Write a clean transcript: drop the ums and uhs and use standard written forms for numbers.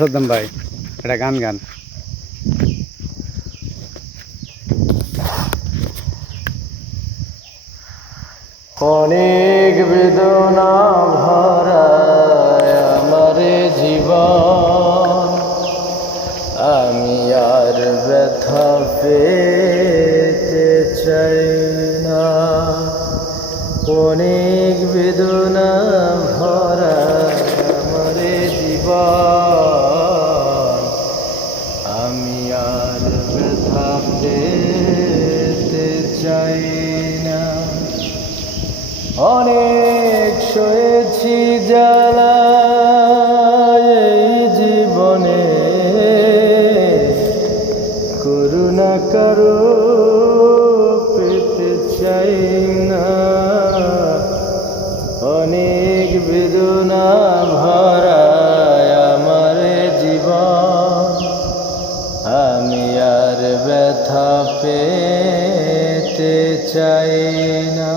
সদ্দাম ভাই এটা গান গান অনেক বেদনা ভরা আমার জীবন, আমি আর ব্যথা পেতে চাই না। অনেক বেদনা ভরা আমার জীবন, আমি আর ব্যথা পেতে চাই না। অনেক সয়েছি জ্বালা এই জীবনে, করুণা কারো পেতে চাই না। অনেক বেদনা ভরা আমার জীবন, আমি আর ব্যথা পেতে চাই না।